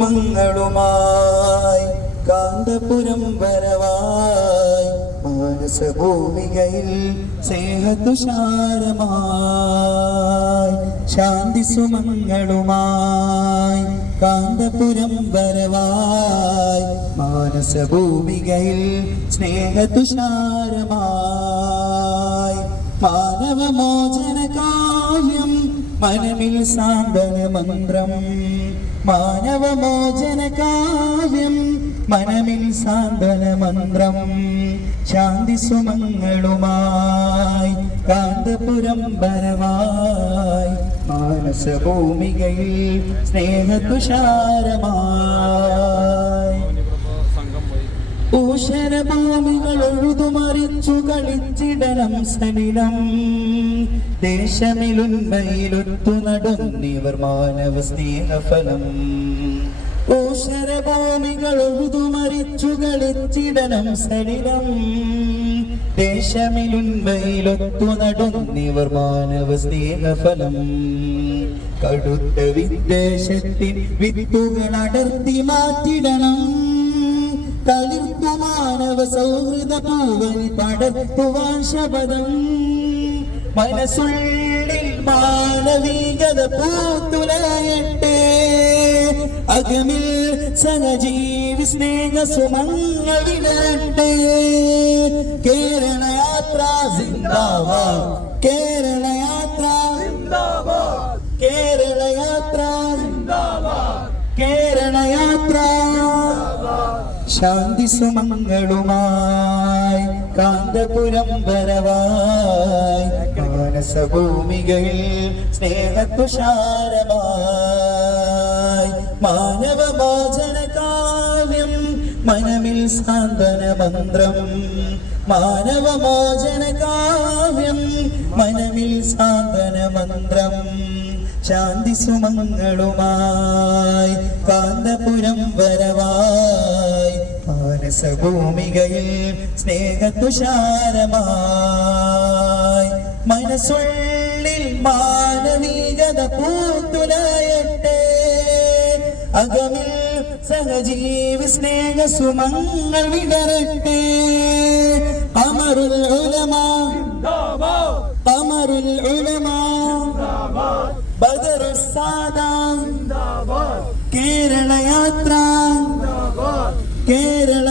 മങ്ങളുമായി കാന്തപുരം വരവായി മാനസഭൂമികയിൽ സ്നേഹതുഷാരമായി ശാന്തി സുമങ്ങളുമായി കാന്തപുരം വരവായി മാനസഭൂമികയിൽ സ്നേഹതുഷാരമായി മാനവമോചന കാവ്യം മനമിൽ സാന്ത്വന മന്ത്രം മാനവമോചന കാവ്യം മനമിൽ സാന്ത്വന മന്ത്രം ശാന്തി സുമങ്ങളുമായി കാന്തപുരം വരവായി മാനസഭൂമികയിൽ സ്നേഹതുഷാരമായി ഊഷരഭൂമികൾ എഴുതുമറിച്ചു കളിച്ചിടണം സലിലം ദേശമിലുന്മയിലൊത്തു നടന്നിവർ മാനവ സ്നേഹഫലം ഊഷരഭൂമികൾ എഴുതുമറിച്ചു കളിച്ചിടണം സലിലം ദേശമിലുന്മയിലൊത്തു നടന്നിവർ മാനവ സ്നേഹഫലം കടുത്ത വിദ്വേഷത്തിൻ വിത്തുകൾ അടർത്തി മാറ്റിടണം കളിർത്തു മാനവ സൗഹൃദ പൂവനി പടർത്തുവാൻ ശപഥം മനസ്സുള്ളിൽ മാനവികത പൂത്തുലയട്ടെ അകമിൽ സഹജീവി സ്നേഹ സുമങ്ങൾ വിടരട്ടെ കേരള യാത്ര സിന്ദാബാദ് കേരള യാത്ര സിന്ദാബാദ് കേരള യാത്ര സിന്ദാബാദ് കേരള യാത്ര ശാന്തി സുമങ്ങളുമായി കാന്തപുരം വരവായി മാനസഭൂമികയിൽ സ്നേഹതുഷാരമായി മാനവമോചന കാവ്യം മനമിൽ സാന്ത്വന മന്ത്രം മാനവമോചന കാവ്യം മനമിൽ സാന്ത്വന മന്ത്രം ശാന്തി സുമങ്ങളുമായി കാന്തപുരം വരവായി മാനസഭൂമികയിൽ സ്നേഹതുഷാരമായി മനസ്സുള്ളിൽ മാനവികത പൂത്തുലയട്ടെ അകമിൽ സഹജീവി സ്നേഹ സുമങ്ങൾ വിടരട്ടെ അമറുൽ ഉലമാ അമറുൽ ഉലമാ ബദർ സാദാത്ത് കേരള യാത്ര കേരള